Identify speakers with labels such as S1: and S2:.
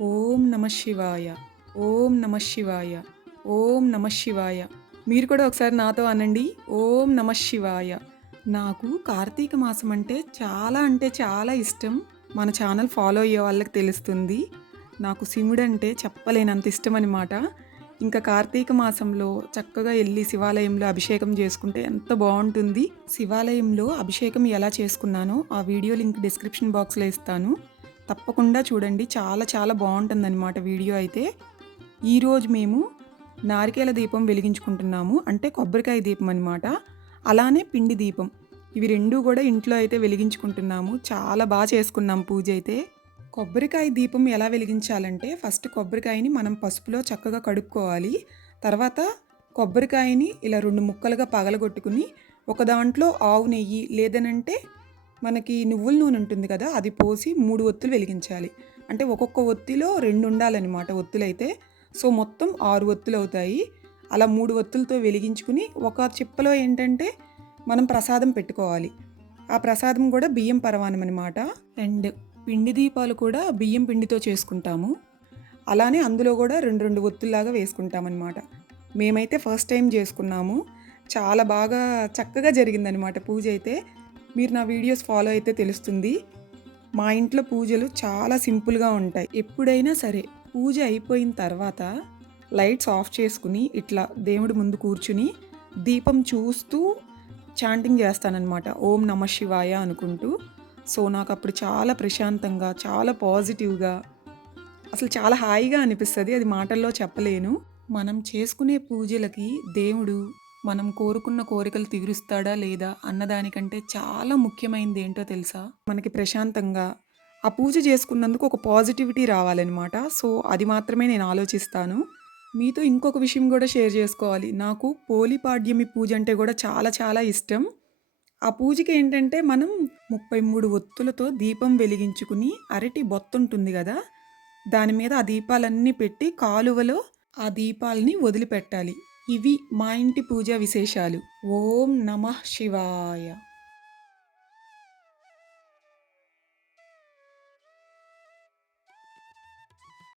S1: ఓం నమ శివాయ. ఓం నమ శివాయ. ఓం నమ శివాయ. మీరు కూడా ఒకసారి నాతో అనండి. ఓం నమ శివాయ. నాకు కార్తీక మాసం అంటే చాలా అంటే చాలా ఇష్టం. మన ఛానల్ ఫాలో అయ్యే వాళ్ళకి తెలుస్తుంది. నాకు శివుడు అంటే చెప్పలేనంత ఇష్టం అనమాట ఇంకా కార్తీక మాసంలో చక్కగా వెళ్ళి శివాలయంలో అభిషేకం చేసుకుంటే ఎంత బాగుంటుంది. శివాలయంలో అభిషేకం ఎలా చేసుకున్నానో ఆ వీడియో లింక్ డిస్క్రిప్షన్ బాక్స్లో ఇస్తాను. తప్పకుండా చూడండి. చాలా చాలా బాగుంటుందన్నమాట వీడియో అయితే. ఈరోజు మేము నారికేల దీపం వెలిగించుకుంటున్నాము. అంటే కొబ్బరికాయ దీపం అనమాట అలానే పిండి దీపం. ఇవి రెండూ కూడా ఇంట్లో అయితే వెలిగించుకుంటున్నాము. చాలా బాగా చేసుకున్నాం పూజ అయితే. కొబ్బరికాయ దీపం ఎలా వెలిగించాలంటే ఫస్ట్ కొబ్బరికాయని మనం పసుపులో చక్కగా కడుక్కోవాలి. తర్వాత కొబ్బరికాయని ఇలా రెండు ముక్కలుగా పగలగొట్టుకుని ఒక దాంట్లో ఆవు నెయ్యి లేదనంటే మనకి నువ్వుల నూనె ఉంటుంది కదా అది పోసి మూడు ఒత్తులు వెలిగించాలి. అంటే ఒక్కొక్క ఒత్తిలో రెండు ఉండాలన్నమాట ఒత్తులైతే. సో మొత్తం ఆరు ఒత్తులు అవుతాయి. అలా మూడు ఒత్తులతో వెలిగించుకుని ఒక చిప్పలో ఏంటంటే మనం ప్రసాదం పెట్టుకోవాలి. ఆ ప్రసాదం కూడా బియ్యం పరవానం అనమాట అండ్ పిండి దీపాలు కూడా బియ్యం పిండితో చేసుకుంటాము. అలానే అందులో కూడా రెండు రెండు ఒత్తుల్లాగా వేసుకుంటామన్నమాట. మేమైతే ఫస్ట్ టైం చేసుకున్నాము. చాలా బాగా చక్కగా జరిగిందనమాట పూజ అయితే. మీరు నా వీడియోస్ ఫాలో అయితే తెలుస్తుంది. మా ఇంట్లో పూజలు చాలా సింపుల్గా ఉంటాయి. ఎప్పుడైనా సరే పూజ అయిపోయిన తర్వాత లైట్స్ ఆఫ్ చేసుకుని ఇట్లా దేవుడి ముందు కూర్చుని దీపం చూస్తూ చాంటింగ్ చేస్తానన్నమాట. ఓం నమ శివాయ అనుకుంటూ. సో నాకు అప్పుడు చాలా ప్రశాంతంగా చాలా పాజిటివ్గా అసలు చాలా హాయిగా అనిపిస్తుంది. అది మాటల్లో చెప్పలేను. మనం చేసుకునే పూజలకి దేవుడు మనం కోరుకున్న కోరికలు తీరుస్తాడా లేదా అన్నదానికంటే చాలా ముఖ్యమైనది ఏంటో తెలుసా? మనకి ప్రశాంతంగా ఆ పూజ చేసుకున్నందుకు ఒక పాజిటివిటీ రావాలన్నమాట. సో అది మాత్రమే నేను ఆలోచిస్తాను. మీతో ఇంకొక విషయం కూడా షేర్ చేసుకోవాలి. నాకు పోలిపాడ్యమి పూజ అంటే కూడా చాలా చాలా ఇష్టం. ఆ పూజకి ఏంటంటే మనం ముప్పై మూడు ఒత్తులతో దీపం వెలిగించుకుని అరటి బొత్తుంటుంది కదా దాని మీద ఆ దీపాలన్నీ పెట్టి కాలువలో ఆ దీపాలని వదిలిపెట్టాలి. ఇవి మా ఇంటి పూజా విశేషాలు. ఓం నమ శివాయ.